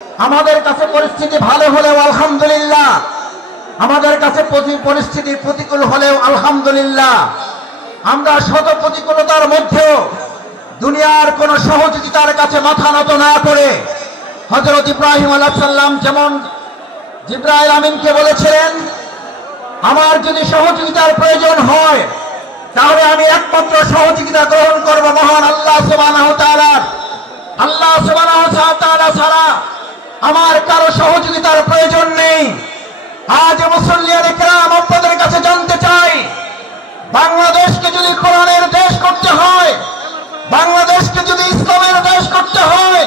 আমাদের কাছে পরিস্থিতি ভালো হলেও আলহামদুলিল্লাহ, আমাদের কাছে পরিস্থিতি প্রতিকূল হলেও আলহামদুলিল্লাহ। আমরা শত প্রতিকূলতার মধ্যেও দুনিয়ার কোন সহযোগিতার কাছে মাথা নত না করে হযরত ইব্রাহিম আলাইহিস সালাম যেমন জিবরাইল আমিনকে বলেছিলেন, আমার যদি সহযোগিতার প্রয়োজন হয় তাহলে আমি একমাত্র সহযোগিতা গ্রহণ করব মহান আল্লাহ সুবহানাহু ওয়া তাআলা। আল্লাহ সুবহানাহু ওয়া তাআলা ছাড়া আমার কারো সহযোগিতার প্রয়োজন নেই। আজ মুসল্লিয়ানে কেরাম আপনাদের কাছে জানতে চাই, বাংলাদেশকে যদি কোরআনের দেশ করতে হয়, বাংলাদেশকে যদি ইসলামের দেশ করতে হয়,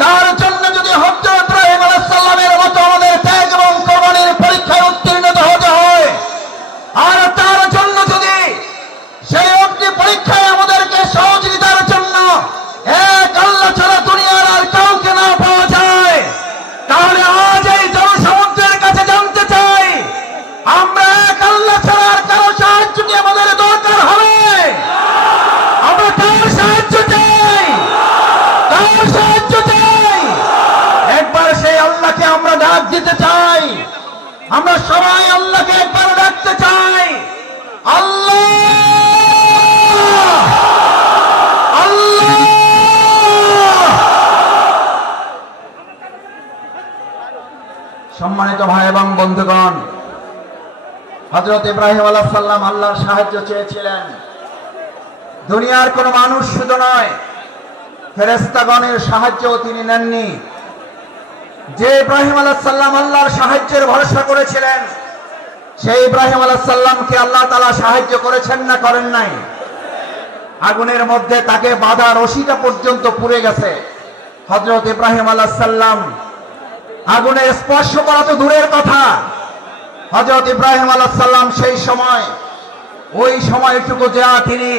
তার জন্য যদি হযরত ইব্রাহিম আলাইহিস সালামের মতো আমাদের ত্যাগ এবং কোরবানির পরীক্ষায় উত্তীর্ণ হতে হয়, আর তার জন্য যদি সেই অগ্নি পরীক্ষায় আমাদেরকে সহযোগিতার জন্য এক আল্লাহ ছাড়া দুনিয়ার আর কাউকে না পাওয়া যায়, তাহলে আজ এই জনসমুদ্রের কাছে জানতে চাই, আমরা এক আল্লাহ ছাড়া আর কারো সাহায্য কি আমাদের দরকার হবে? আমরা কার সাহায্য চাই? কার সাহায্য চাই? একবার সেই আল্লাহকে আমরা ডাক দিতে চাই। আমরা সবাই আল্লাহকে একবার ডাকতে চাই, আল্লাহ আল্লাহ। সম্মানিত ভাই এবং বন্ধুগণ, হযরত ইব্রাহিম আলাইহিস সালাম আল্লাহর সাহায্য চেয়েছিলেন। দুনিয়ার কোন মানুষ শুধু নয়, ফেরেশতাগণের সাহায্যও তিনি নেননি। যে ইব্রাহিম আলাইহিস সালাম আল্লাহর সাহায্যের ভরসা করেছিলেন, সেই ইব্রাহিম আলাইহিস সালামকে আল্লাহ তাআলা সাহায্য করেছেন না করেন নাই? আগুনের মধ্যে তাকে বাঁধা রশিটা পর্যন্ত পুড়ে গেছে। হযরত ইব্রাহিম আলাইহিস সালাম আগুনে স্পর্শ করা তো দূরের কথা, হযরত ইব্রাহিম আলাইহিস সালাম সেই সময় ওই সময়টুকু যা তিনি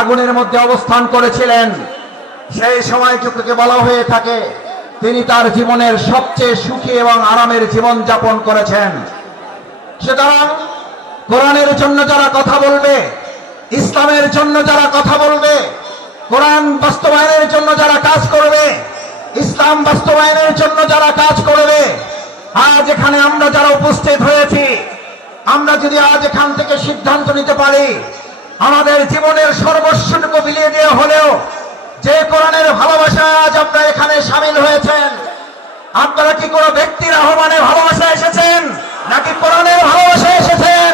আগুনের মধ্যে অবস্থান করেছিলেন, সেই সময়টুকুকে বলা হয়ে থাকে তিনি তার জীবনের সবচেয়ে সুখী এবং আরামের জীবন যাপন করেছেন। সুতরাং কোরআনের জন্য যারা কথা বলবে, ইসলামের জন্য যারা কথা বলবে, কোরআন বাস্তবায়নের জন্য যারা কাজ করবে, ইসলাম বাস্তবায়নের জন্য যারা কাজ করবে, আজ এখানে আমরা যারা উপস্থিত হয়েছি, আমরা যদি আজ এখান থেকে সিদ্ধান্ত নিতে পারি আমাদের জীবনের সর্বস্বটুকু বিলিয়ে দিয়ে হলেও যে কোরআনের ভালোবাসায় আজ আপনারা এখানে শামিল হয়েছেন, আপনারা কি কোনো ব্যক্তির আহ্বানে ভালোবাসা এসেছেন নাকি কোরআনের ভালোবাসা এসেছেন?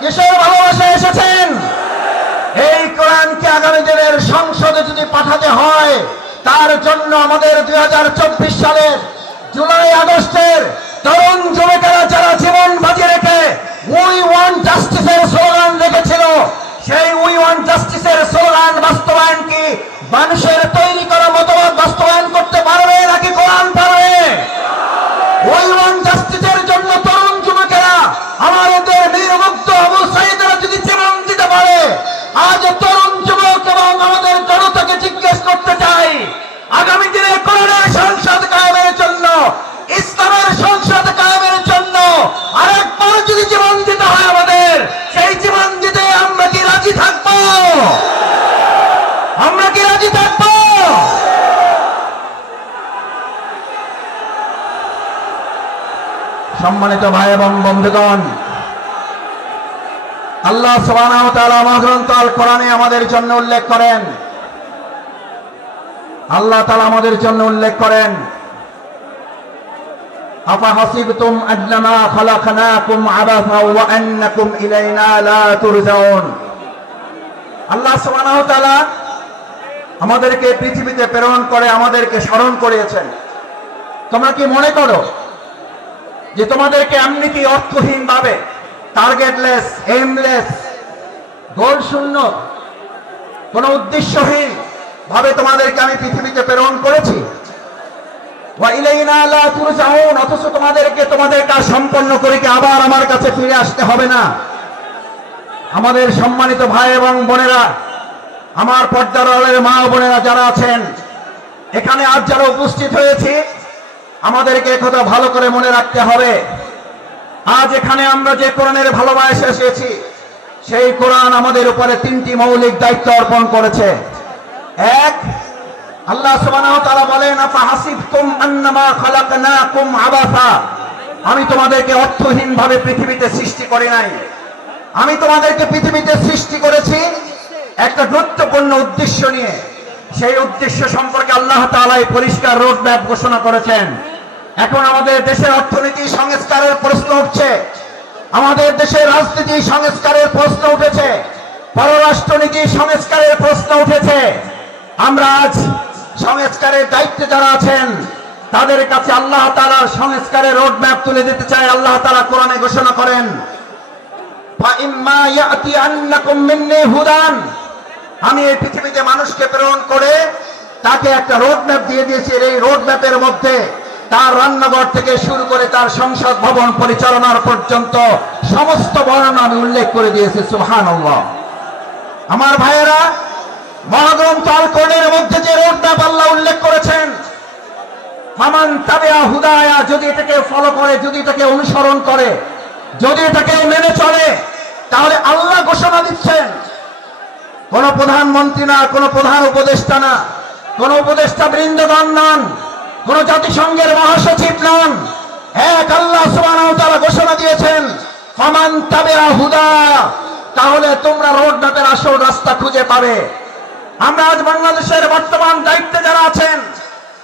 কিসের ভালোবাসা এসেছেন? এই কোরআনকে আগামী দিনের সংসদে যদি পাঠাতে হয়, তার জন্য আমাদের 2024 সালের জুলাই আগস্টের তরুণ যুবকেরা যারা জীবন বাজি রেখে উই ওয়ান্ট জাস্টিসের স্লোগান রেখেছিল, সেই উই ওয়ান্ট জাস্টিসের স্লোগান বাস্তবায়ন কি মানুষের তৈরি করা মতবাদ বাস্তবায়ন করতে পারবে নাকি কোরআন পারবে? উই ওয়ান্ট জাস্টিসের জন্য তরুণ যুবকেরা আমাদের নির্মুক্ত আবু সাঈদরা যদি জীবন দিতে পারে, আজ তরুণ যুবক এবং আমাদের জনতাকে জিজ্ঞেস করতে চাই, আগামী দিনে কোরআনের সংসদ কায়েমের জন্য, ইসলামের সংসদ কায়েমের জন্য আরেকবার যদি জীবন দিতে হয় আমাদের, সেই জীবন দিতে আমরা কি রাজি থাকবো? আমরা কি রাজি থাকবো? সম্মানিত ভাই এবং বন্ধুগণ, আল্লাহ সুবহানাহু ওয়া তাআলা মহাগ্রন্থ আল কোরআনে আমাদের জন্য উল্লেখ করেন, আল্লাহ তাআলা আমাদের জন্য উল্লেখ করেন, আফা হাসিবতুম আন্নামা খালাকনাকুম আবাসা ওয়া আন্নাকুম ইলাইনা লা তুরজাউন। আল্লাহ সুবহানাহু ওয়া তাআলা আমাদেরকে পৃথিবীতে প্রেরণ করে আমাদেরকে স্মরণ করিয়েছেন। তোমরা কি মনে করো যে তোমাদেরকে এমনিতে অর্থহীন ভাবে, টার্গেটলেস, এইমলেস, গোল শূন্য, কোন উদ্দেশ্যহীন ভাবে তোমাদেরকে আমি পৃথিবীতে প্রেরণ করেছি? ওয়া ইলাইনা লা তুরজাউন, অথচ তোমাদেরকে তোমাদের কাজ সম্পন্ন করে কি আবার আমার কাছে ফিরে আসতে হবে না? আমাদের সম্মানিত ভাই এবং বোনেরা, আমার পর্দার আড়ালের মা ও বোনেরা যারা আছেন এখানে আজ যারা উপস্থিত হয়েছি, আমাদেরকে একথা ভালো করে মনে রাখতে হবে, আজ এখানে আমরা যে কোরআনের ভালোবাসা এসেছি, সেই কোরআন আমাদের উপরে তিনটি মৌলিক দায়িত্ব অর্পণ করেছে। এক, আল্লাহ সুবহানাহু ওয়া তাআলা বলেন, আফাহাসিবতুম আন্নামা খালাকনাকুম আবাসা, আমি তোমাদেরকে অর্থহীন ভাবে পৃথিবীতে সৃষ্টি করি নাই। আমি তোমাদেরকে পৃথিবীতে সৃষ্টি করেছি একটা গুরুত্বপূর্ণ উদ্দেশ্য নিয়ে। সেই উদ্দেশ্য সম্পর্কে আল্লাহ তাআলা পরিষ্কার রোড ম্যাপ ঘোষণা করেছেন। এখন আমাদের দেশের অর্থনীতি সংস্কারের প্রশ্ন উঠছে, আমাদের দেশের রাজনীতি সংস্কারের প্রশ্ন উঠেছে, পররাষ্ট্রনীতি সংস্কারের প্রশ্ন উঠেছে। আমরা আজ সংস্কারের দায়িত্বে যারা আছেন তাদের কাছে আল্লাহ তাআলার সংস্কারের রোড ম্যাপ তুলে দিতে চাই। আল্লাহ তাআলা কোরআনে ঘোষণা করেন, ফাইম্মা ইয়াতিয়ান্নাকুম মিন্নী হুদান, আমি এই পৃথিবীতে মানুষকে প্রেরণ করে তাকে একটা রোড ম্যাপ দিয়ে দিয়েছি। এই রোড ম্যাপের মধ্যে তার রান্নাঘর থেকে শুরু করে তার সংসদ ভবন পরিচালনার পর্যন্ত সমস্ত বর্ণনা আমি উল্লেখ করে দিয়েছি। সুবহানাল্লাহ। আমার ভাইয়েরা, মহাগ্রন্থ আল কোরআনের মধ্যে যে রোড ম্যাপ আল্লাহ উল্লেখ করেছেন, ফামান তাবিআ হুদায়া, যদি এটাকে ফলো করে, যদি এটাকে অনুসরণ করে, যদি এটাকে মেনে চলে, তাহলে আল্লাহ ঘোষণা দিচ্ছেন, কোন প্রধানমন্ত্রী না, কোন প্রধান উপদেষ্টা না, কোন উপদেষ্টা বৃন্দগণ নন, কোন জাতিসংঘের মহাসচিব নন, এক আল্লাহ সুবহানাহু ওয়া তাআলা ঘোষণা দিয়েছেন, ফামান তাবিআ হুদায়া, তাহলে তোমরা রোড ম্যাপের আসল রাস্তা খুঁজে পাবে। আমরা আজ বাংলাদেশের বর্তমান দায়িত্বে যারা আছেন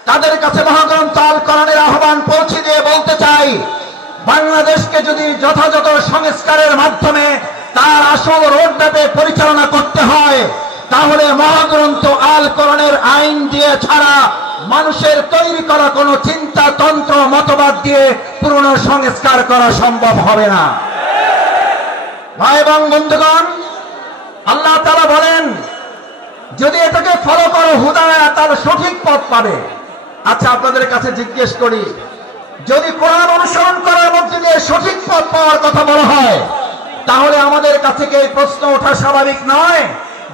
তাদের কাছে মহাগ্রন্থ আল কোরআনের আহ্বান পৌঁছে দিয়ে বলতে চাই, বাংলাদেশকে যদি যথাযথ সংস্কারের মাধ্যমে তার আসল রোড ম্যাপে পরিচালনা করতে হয়, তাহলে মহাগ্রন্থ আল কোরআনের আইন দিয়ে ছাড়া মানুষের তৈরি করা কোনো চিন্তা তন্ত্র মতবাদ দিয়ে পূর্ণ সংস্কার করা সম্ভব হবে না। ভাই এবং বন্ধুগণ, আল্লাহ তাআলা বলেন, যদি এটাকে ফলো করো হুদায়া, তাহলে সঠিক পথ পাবে। আচ্ছা, আপনাদের কাছে জিজ্ঞেস করি, যদি কোরআন অনুসরণ করার মধ্যে দিয়ে সঠিক পথ পাওয়ার কথা বলা হয়, তাহলে আমাদের কাছে কি এই প্রশ্ন ওঠা স্বাভাবিক নয়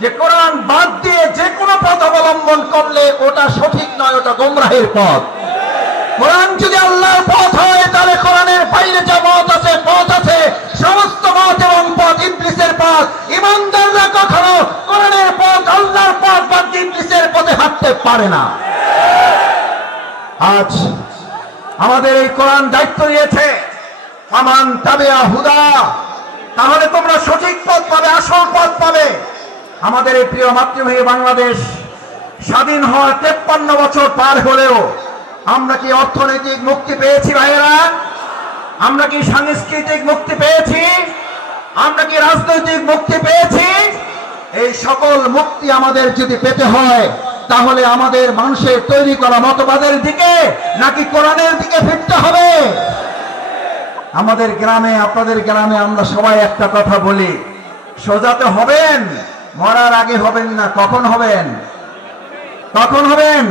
যে কোরআন বাদ দিয়ে যে কোনো পথ অবলম্বন করলে ওটা সঠিক নয়, ওটা গোমরাহের পথ? কোরআন যদি আল্লাহর পথ হয়, তাহলে কোরআনের বাইরে যা মত আছে, পথ আছে, সমস্ত মত এবং পথ ইবলিসের পথ। ঈমানদাররা কখনো কোরআনের পথ, আল্লাহর পথ বাদ দিয়ে ইবলিসের পথে হাঁটতে পারে না। আজ আমাদের এই কোরআন দায়িত্ব নিয়েছে, ফামান তাবিআ হুদা, তাহলে তোমরা সঠিক পথ পাবে, আসল পথ পাবে। আমাদের এই প্রিয় মাতৃভূমি বাংলাদেশ স্বাধীন হওয়ার 53 বছর পার হলেও আমরা কি অর্থনৈতিক মুক্তি পেয়েছি ভাইয়েরা? আমরা কি সাংস্কৃতিক মুক্তি পেয়েছি? আমরা কি রাজনৈতিক মুক্তি পেয়েছি? এই সকল মুক্তি আমাদের যদি পেতে হয়, তাহলে আমাদের মানুষের তৈরি করা মতবাদের দিকে নাকি কোরআনের দিকে ফিরতে হবে? আমাদের গ্রামে, আপনাদের গ্রামে আমরা সবাই একটা কথা বলি, সোজাতে হবেন, মরার আগে হবেন না। কখন হবেন? কখন হবেন?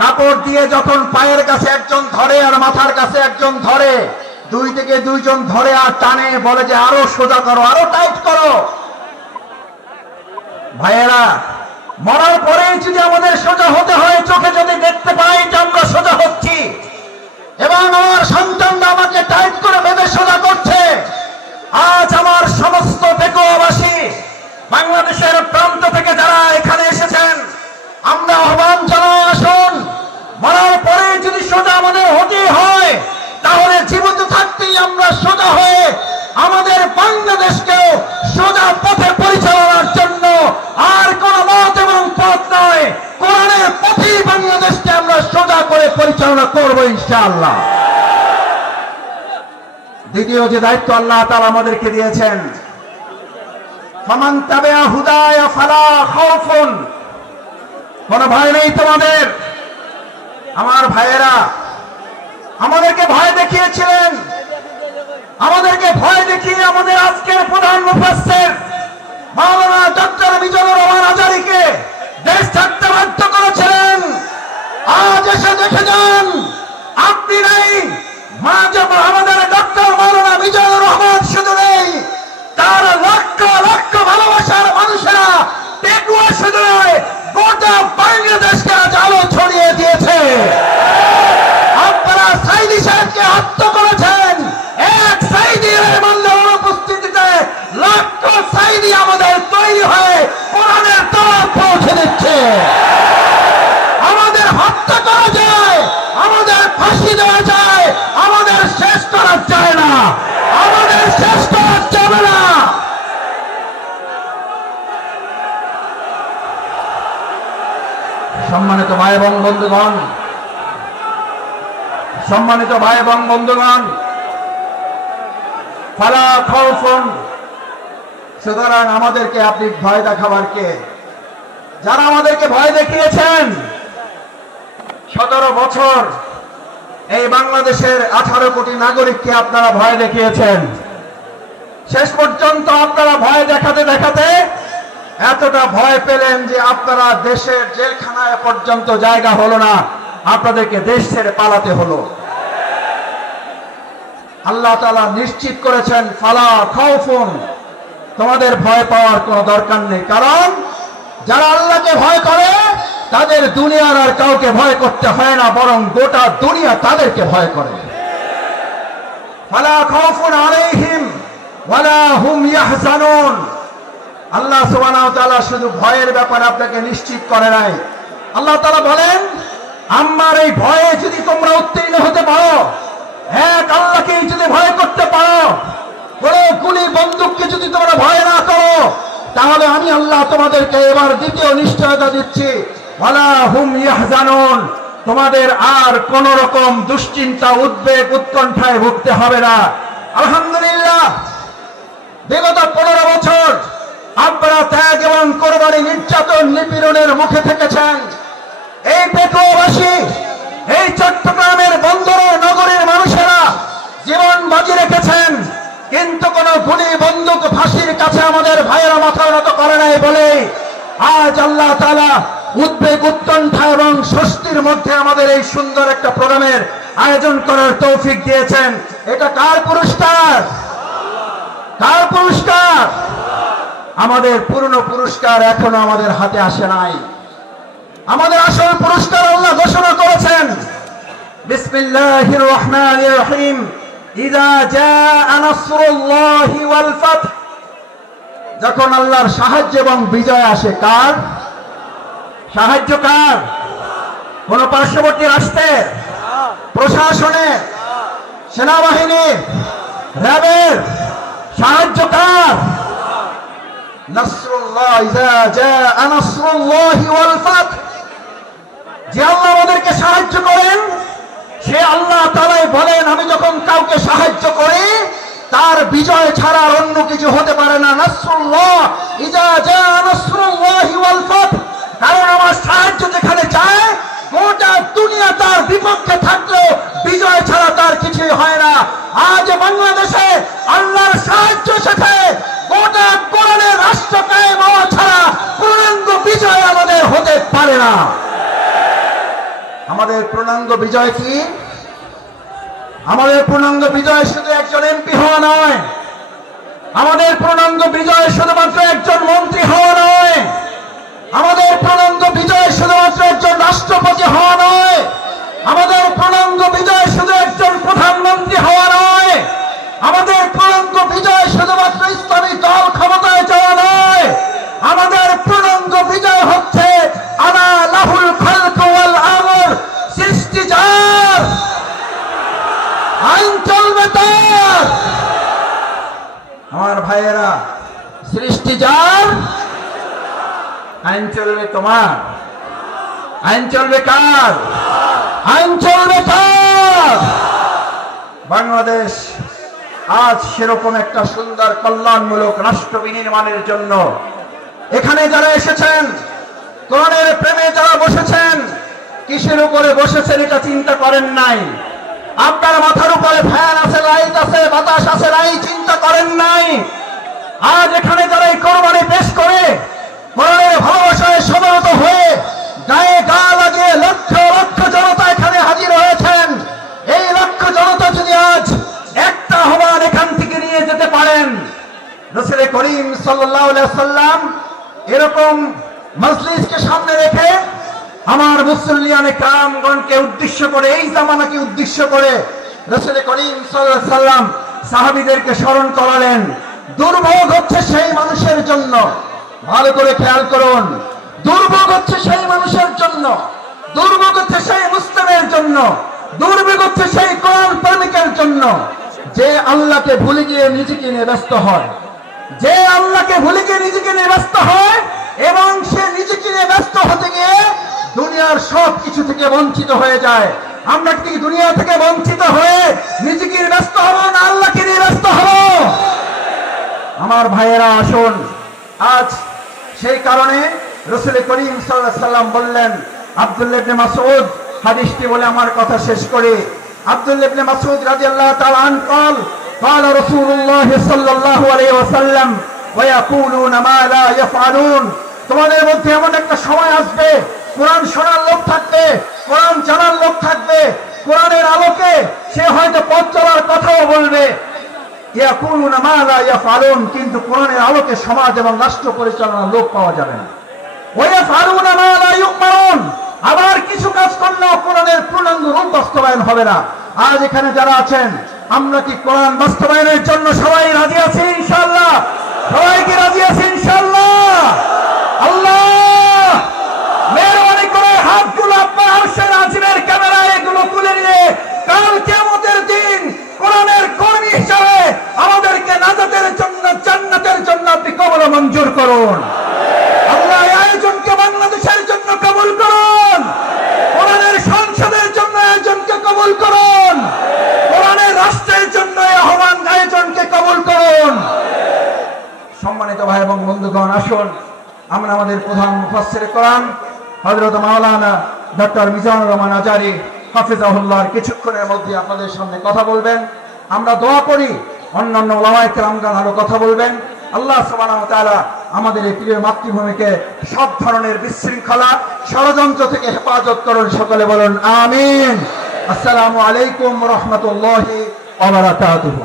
কাপড় দিয়ে যখন পায়ের কাছে একজন ধরে আর মাথার কাছে একজন ধরে, দুই থেকে দুইজন ধরে আর টানে, বলে যে আরো সোজা করো, আরো টাইট করো। ভাইয়েরা, মরার পরে যদি আমাদের সোজা হতে হয়, চোখে যদি দেখতে পাই যে আমরা সোজা হচ্ছি এবং আমার সন্তানরা আমাকে টাইট করে বেঁধে সোজা করছে, আজ আমার সমস্ত বেকুয়াবাসী, বাংলাদেশের প্রান্ত থেকে যারা এখানে এসেছেন, আমরা আহ্বান জানাই, আসুন, মরার পরে যদি সোজা আমাদের হতে হয়, তাহলে জীবিত থাকতেই আমরা সোজা হয়ে আমাদের বাংলাদেশকেও সোজা পথে পরিচালনার জন্য আর কোন মত এবং পথ নয়, কোরআনের পথেই বাংলাদেশকে আমরা সোজা করে পরিচালনা করবো ইনশাআল্লাহ। দ্বিতীয় যে দায়িত্ব আল্লাহ তাআলা আমাদেরকে দিয়েছেন, ফামান তাবিআ হুদায়া ফালা খাউফুন, কোন ভয় নেই তোমাদের। আমার ভাইয়েরা, আমাদেরকে ভয় দেখিয়েছিলেন, আমাদেরকে ভয় দেখিয়ে আমাদের আজকের প্রধান মুফাসসির মাওলানা ডক্টর মিজানুর রহমান আজারীকে দেশ ছাড়তে বাধ্য করেছিলেন। আজ এসে দেখে যান, আপনি নেই, আমাদের ডক্টর মাওলানা মিজানুর রহমান শুধু নেই, তার লক্ষ লক্ষ ভালোবাসার মানুষেরা পেটুয়া শুধু নয়, গোটা বাংলাদেশকে আজ আলো ছড়িয়ে দিয়েছে। আপনারা সাইদি সাহেবকে হত্যা করেছেন, এক সাইদি রহমানের অনুপস্থিতিতে লক্ষ সাইদি আমাদের তৈরি হয়ে কোরআনের তরফ পৌঁছে দিচ্ছে। সম্মানিত ভাই এবং বন্ধুগণ, সম্মানিত ভাই এবং বন্ধুগণ, ফালা খাউফুন, সুতরাং আমাদেরকে আপনি ভয় দেখাবার কে? যারা আমাদেরকে ভয় দেখিয়েছেন 17 বছর এই বাংলাদেশের 18 কোটি নাগরিককে আপনারা ভয় দেখিয়েছেন। শেষ পর্যন্ত আপনারা ভয় দেখাতে দেখাতে এতটা ভয় পেলেন যে আপনারা দেশের জেলখানায় পর্যন্ত জায়গা হলো না, আপনাদেরকে দেশ ছেড়ে পালাতে হলো। আল্লাহ তাআলা নিশ্চিত করেছেন ফালা খাউফুন, তোমাদের ভয় পাওয়ার কোনো দরকার নেই, কারণ যারা আল্লাহকে ভয় করে তাদের দুনিয়ার আর কাউকে ভয় করতে হয় না, বরং গোটা দুনিয়া তাদেরকে ভয় করে। ফালা খাউফুন আলাইহিম ওয়ালা হুম ইয়াহজানুন। আল্লাহ সুবহানাহু ওয়া তাআলা শুধু ভয়ের ব্যাপারে আপনাকে নিশ্চিত করে নাই, আল্লাহ তাআলা বলেন আমার এই ভয়ে যদি তোমরা উত্তীর্ণ হতে পারো, এক আল্লাহকে যদি ভয় করতে পারো, কোনো গুলি বন্দুককে যদি তোমরা ভয় না করো, তাহলে আমি আল্লাহ তোমাদেরকে এবার দ্বিতীয় নিশ্চয়তা দিচ্ছি, ওয়ালা হুম ইয়াহজানুন, তোমাদের আর কোন রকম দুশ্চিন্তা উদ্বেগ উৎকণ্ঠায় ভুগতে হবে না। আলহামদুলিল্লাহ, বিগত 15 বছর আপনারা ত্যাগ এবং কোরবানি, নির্যাতন, নিপীড়নের মুখে থেকেছেন। এই পেটুয়াবাসী, এই চট্টগ্রামের বন্দরের নগরের মানুষেরা জীবন বাজি রেখেছেন, কিন্তু কোন গুলি বন্দুক ফাঁসির কাছে আমাদের ভাইয়েরা মাথা নত করে নাই বলে আজ আল্লাহ তাআলা উদ্বেগ উৎকণ্ঠা এবং স্বস্তির মধ্যে আমাদের এই সুন্দর একটা প্রোগ্রামের আয়োজন করার তৌফিক দিয়েছেন। এটা কার পুরস্কার? কার পুরস্কার? আমাদের পূর্ণ পুরস্কার এখনো আমাদের হাতে আসে নাই। আমাদের আসল পুরস্কার আল্লাহ ঘোষণা করেছেন, বিসমিল্লাহির রহমানির রহিম, ইযা জাআ নাসরুল্লাহি ওয়াল ফাত। যখন আল্লাহর সাহায্য এবং বিজয় আসে, কার সাহায্য? কার? কোন পার্শ্ববর্তী রাষ্ট্রের, প্রশাসনের, সেনাবাহিনীর, র্যাবের সাহায্য? কার? নাসরুল্লাহ, ইযা জাআ নাসরুল্লাহি ওয়াল ফাত। যে আল্লাহ আমাদেরকে সাহায্য করেন, সে আল্লাহ তাআলাই বলেন আমি যখন কাউকে সাহায্য করি তার বিজয় ছাড়া আর অন্য কিছু হতে পারে না। নাসরুল্লাহ, ইযা জাআ নাসরুল্লাহি ওয়াল ফাত, কারণ আমার সাহায্য যেখানে যায় গোটা দুনিয়া তার বিপক্ষে থাকলেও বিজয় ছাড়া তার কিছুই হয় না। আজ বাংলাদেশে আল্লাহর সাহায্য এসেছে, গোটা কোরআনের রাষ্ট্র কায়েম হওয়া ছাড়া পূর্ণাঙ্গ বিজয় আমাদের হতে পারে না। আমাদের পূর্ণাঙ্গ বিজয় কি? আমাদের পূর্ণাঙ্গ বিজয় শুধু একজন এমপি হওয়া নয়, আমাদের পূর্ণাঙ্গ বিজয় শুধুমাত্র একজন মন্ত্রী হওয়া নয়, আমাদের পূর্ণাঙ্গ বিজয় শুধুমাত্র একজন রাষ্ট্রপতি হওয়া নয়, আমাদের পূর্ণাঙ্গ বিজয় শুধু একজন প্রধানমন্ত্রী হওয়া নয়, আমাদের পূর্ণাঙ্গ বিজয় শুধুমাত্র ইসলামী দল ক্ষমতায় যাওয়া নয়, আমাদের পূর্ণাঙ্গ বিজয় হচ্ছে আলা লাহুল খালক ওয়াল আমর, সৃষ্টি যার, আইন চলবে তার। আমার ভাইয়েরা, সৃষ্টি যার, আইন চলবে তোমার। আইন চলবে কার? আইন চলবে কার? বাংলাদেশ আজ সেরকম একটা সুন্দর কল্যাণমূলক রাষ্ট্র বিনির্মাণের জন্য এখানে যারা এসেছেন, কোরআনের প্রেমে যারা বসেছেন, কিসের উপরে বসেছেন এটা চিন্তা করেন নাই। আপনার মাথার উপরে ফ্যান আছে, লাইট আছে, বাতাস আছে, নাই চিন্তা করেন নাই। আজ এখানে যারা এই কোরবানি পেশ করে কোরআনের ভালোবাসায় সমবেত হয়ে গায়ে গা লাগিয়ে লক্ষ লক্ষ জনতা এখানে হাজির হয়েছেন, এই লক্ষ জনতা যদি আজ একটা আহ্বান এখান থেকে নিয়ে যেতে পারেন, রাসূল করিম সাল্লাল্লাহু আলাইহি ওয়াসাল্লাম এরকম মজলিসকে সামনে রেখে আমার মুসল্লিয়ানে কারামগণকে উদ্দেশ্য করে, এই জামানাকে উদ্দেশ্য করে রাসূল করিম সাল্লাল্লাহু আলাইহি ওয়াসাল্লাম সাহাবীদেরকে স্মরণ করালেন। দুর্ভোগ হচ্ছে সেই মানুষের জন্য, ভালো করে খেয়াল করুন, দুর্ভোগ হচ্ছে সেই মানুষের জন্য, দুর্ভোগ হচ্ছে সেই মুসলিমের জন্য, দুর্ভোগ হচ্ছে সেই কোরআন প্রেমিকের জন্য যে আল্লাহকে ভুলে গিয়ে নিজেকে নিয়ে ব্যস্ত হয়, যে আল্লাহকে ভুলে গিয়ে নিজেকে নিয়ে ব্যস্ত হয় এবং সে নিজেকে নিয়ে ব্যস্ত হতে গিয়ে দুনিয়ার সব কিছু থেকে বঞ্চিত হয়ে যায়। আমরা কি দুনিয়া থেকে বঞ্চিত হয়ে নিজেকে ব্যস্ত হব না আল্লাহকে নিয়ে ব্যস্ত হব? আমার ভাইয়েরা আসুন, আজ সেই কারণে রাসূল করিম সাল্লাল্লাহু আলাইহি ওয়াসাল্লাম বললেন, আব্দুল্লাহ ইবনে মাসউদ হাদিসটি বলে আমার কথা শেষ করি। আব্দুল্লাহ ইবনে মাসউদ রাদিয়াল্লাহু তাআলা আনহু قال قال رسول الله صلى الله عليه وسلم ويقولون ما لا يفعلون। তোমাদের মধ্যে এমন একটা সময় আসবে, কোরআন শোনার লোক থাকবে, কোরআন জানার লোক থাকবে, কোরআনের আলোকে সে হয়তো পথ চলার কথাও বলবে, ইয়াকুলুনা মা লা ইয়াফআলুন, কিন্তু কোরআনের আলোকে সমাজ এবং রাষ্ট্র পরিচালনার লোক পাওয়া যাবে না। ওয়ায়াফআলুনা মা লা ইউমারুন, আবার কিছু কাজ করলেও কোরআনের পূর্ণাঙ্গ রূপ বাস্তবায়ন হবে না। আজ এখানে যারা আছেন, আমরা কি কোরআন বাস্তবায়নের জন্য সবাই রাজি আছি ইনশাআল্লাহ? সবাই কি রাজি আছি ইনশাআল্লাহ? আল্লাহ মেহরবানি করে হাতগুলো আপনার আরশের আজিমের ক্যামেরায় এগুলো তুলে নিয়ে কাল কিয়ামতের দিন কোরআনের কর্মী হিসাবে আমাদেরকে নাজাতের জন্য, জান্নাতের জন্য আপনি কবুল ও মঞ্জুর করুন। আল্লাহ এই আয়োজনকে বাংলাদেশের জন্য কবুল করুন, কোরআনের সংসদের জন্য আয়োজনকে কবুল করুন, কোরআনের রাষ্ট্রের জন্য আহ্বান আয়োজনকে কবুল করুন। সম্মানিত ভাই এবং বন্ধুগণ, আসুন আমরা আমাদের প্রধান মুফাসসিরে কোরআন হযরত মাওলানা ডক্টর মিজানুর রহমান আজারী হাফিজাহুল্লাহর কিছুক্ষণের মধ্যে আপনাদের সামনে কথা বলবেন। আমরা দোয়া করি অন্যান্য উলামায়ে কেরামগণ আরো কথা বলবেন। আল্লাহ সুবহানাহু ওয়া তাআলা আমাদের এই প্রিয় মাতৃভূমিকে সব ধরনের বিশৃঙ্খলা, ষড়যন্ত্র থেকে হেফাজত করুন। সকলে বলুন আমিন। আসসালামু আলাইকুম ওয়া রাহমাতুল্লাহি ওয়া বারাকাতুহু।